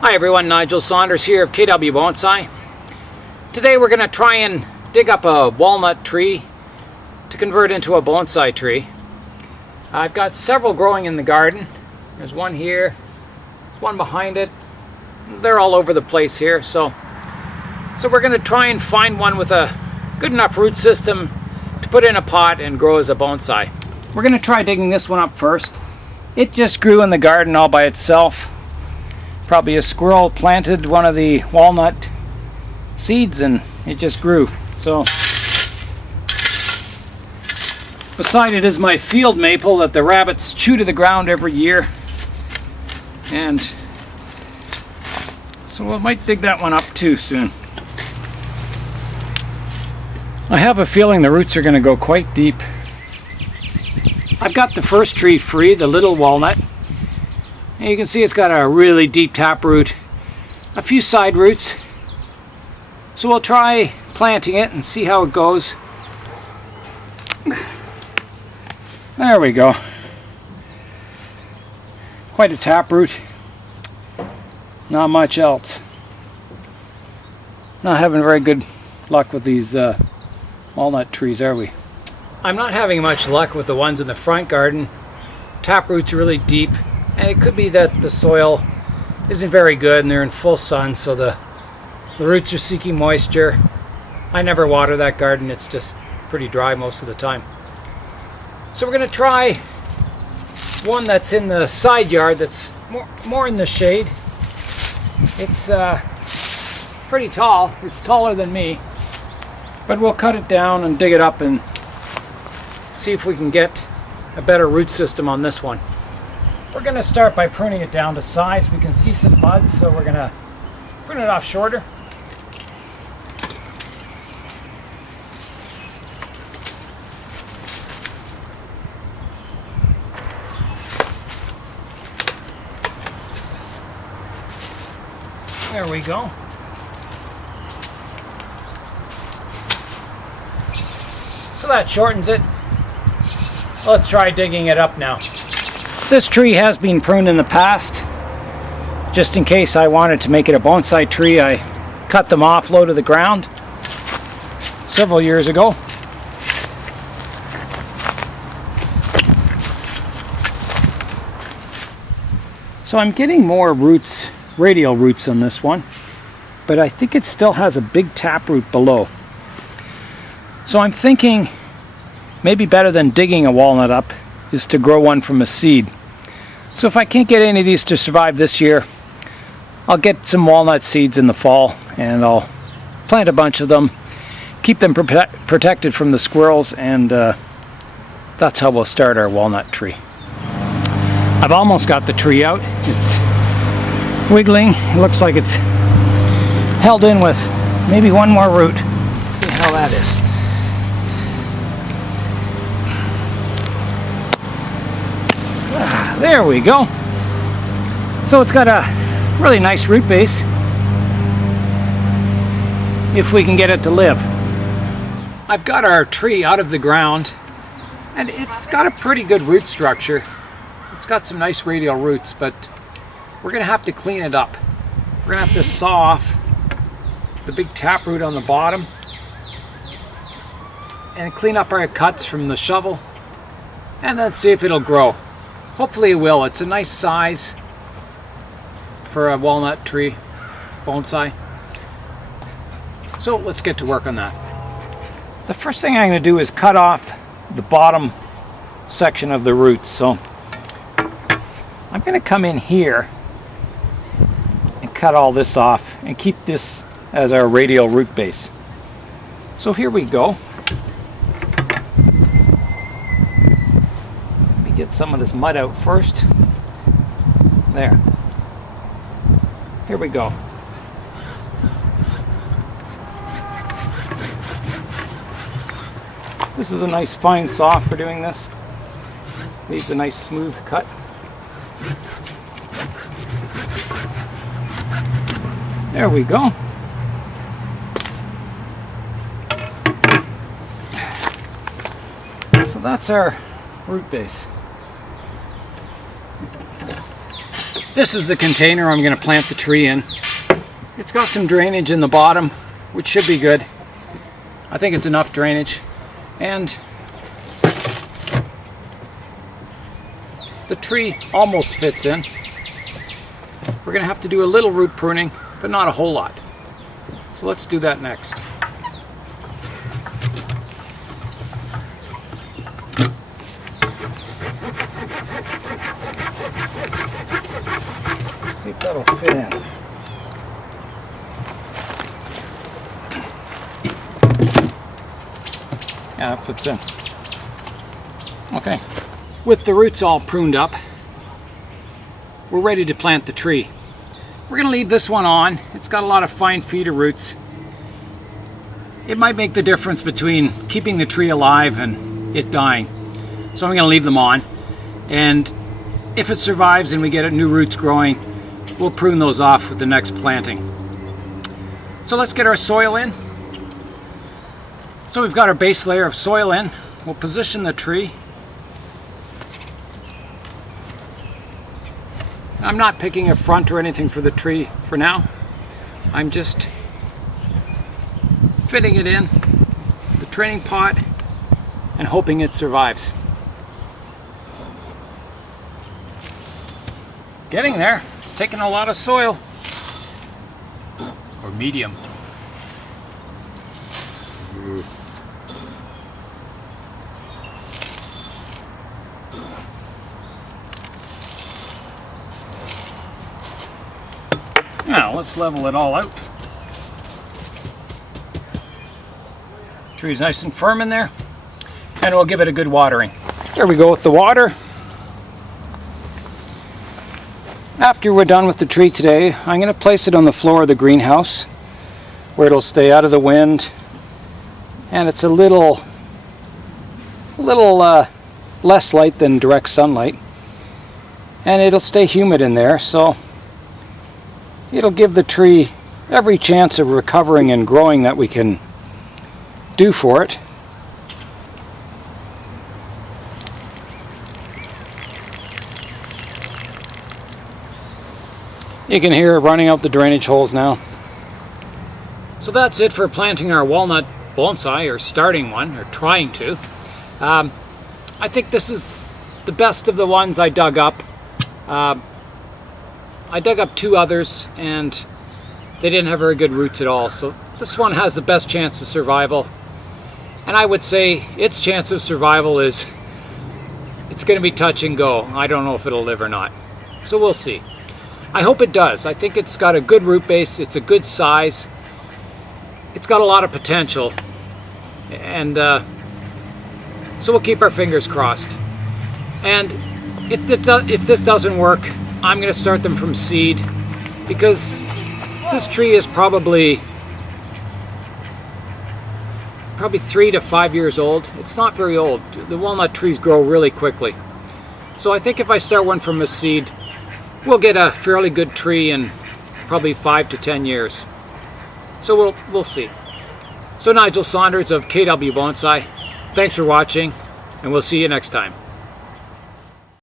Hi everyone, Nigel Saunders here of KW Bonsai. Today we're going to try and dig up a walnut tree to convert into a bonsai tree. I've got several growing in the garden. There's one here, there's one behind it. They're all over the place here, so we're going to try and find one with a good enough root system to put in a pot and grow as a bonsai. We're going to try digging this one up first. It just grew in the garden all by itself. Probably a squirrel planted one of the walnut seeds and it just grew. So beside it is my field maple that the rabbits chew to the ground every year. And so I might dig that one up too soon. I have a feeling the roots are going to go quite deep. I've got the first tree free, the little walnut. And you can see it's got a really deep taproot, a few side roots. So we'll try planting it and see how it goes. There we go. Quite a taproot. Not much else. Not having very good luck with these walnut trees, are we? I'm not having much luck with the ones in the front garden. Taproot's really deep. And it could be that the soil isn't very good and they're in full sun, so the roots are seeking moisture. I never water that garden, it's just pretty dry most of the time. So we're going to try one that's in the side yard that's more in the shade. It's pretty tall, it's taller than me, but we'll cut it down and dig it up and see if we can get a better root system on this one. We're going to start by pruning it down to size. We can see some buds, so we're going to prune it off shorter. There we go. So that shortens it. Let's try digging it up now. This tree has been pruned in the past. Just in case I wanted to make it a bonsai tree, I cut them off low to the ground several years ago. So I'm getting more roots, radial roots on this one, but I think it still has a big taproot below. So I'm thinking maybe better than digging a walnut up is to grow one from a seed. So if I can't get any of these to survive this year, I'll get some walnut seeds in the fall and I'll plant a bunch of them, keep them protected from the squirrels, and that's how we'll start our walnut tree. I've almost got the tree out. It's wiggling. It looks like it's held in with maybe one more root. Let's see how that is. There we go. So it's got a really nice root base if we can get it to live. I've got our tree out of the ground and it's got a pretty good root structure. It's got some nice radial roots, but we're going to have to clean it up. We're going to have to saw off the big taproot on the bottom and clean up our cuts from the shovel and then see if it'll grow. Hopefully it will. It's a nice size for a walnut tree, bonsai. So let's get to work on that. The first thing I'm going to do is cut off the bottom section of the roots. So I'm going to come in here and cut all this off and keep this as our radial root base. So here we go. Get some of this mud out first. There. Here we go. This is a nice fine saw for doing this. Leaves a nice smooth cut. There we go. So that's our root base. This is the container I'm going to plant the tree in. It's got some drainage in the bottom, which should be good. I think it's enough drainage. And the tree almost fits in. We're going to have to do a little root pruning, but not a whole lot. So let's do that next. See if that'll fit in. Yeah, that fits in. Okay. With the roots all pruned up, we're ready to plant the tree. We're going to leave this one on. It's got a lot of fine feeder roots. It might make the difference between keeping the tree alive and it dying. So I'm going to leave them on. And if it survives and we get new roots growing, we'll prune those off with the next planting. So let's get our soil in. So we've got our base layer of soil in. We'll position the tree. I'm not picking a front or anything for the tree for now. I'm just fitting it in the training pot and hoping it survives. Getting there. It's taking a lot of soil. Or medium. Now let's level it all out. Tree's nice and firm in there, and we'll give it a good watering. There we go with the water. After we're done with the tree today, I'm going to place it on the floor of the greenhouse where it'll stay out of the wind, and it's a little less light than direct sunlight, and it'll stay humid in there, so it'll give the tree every chance of recovering and growing that we can do for it. You can hear it running out the drainage holes now. So that's it for planting our walnut bonsai, or starting one, or trying to. I think this is the best of the ones I dug up. I dug up two others and they didn't have very good roots at all, so this one has the best chance of survival. And I would say its chance of survival is, it's going to be touch and go. I don't know if it'll live or not, so we'll see. I hope it does. I think it's got a good root base, it's a good size, it's got a lot of potential, and so we'll keep our fingers crossed. And if this doesn't work, I'm going to start them from seed, because this tree is probably 3 to 5 years old. It's not very old. The walnut trees grow really quickly. So I think if I start one from a seed, we'll get a fairly good tree in probably 5 to 10 years. So we'll see. So Nigel Saunders of KW Bonsai, thanks for watching, and we'll see you next time.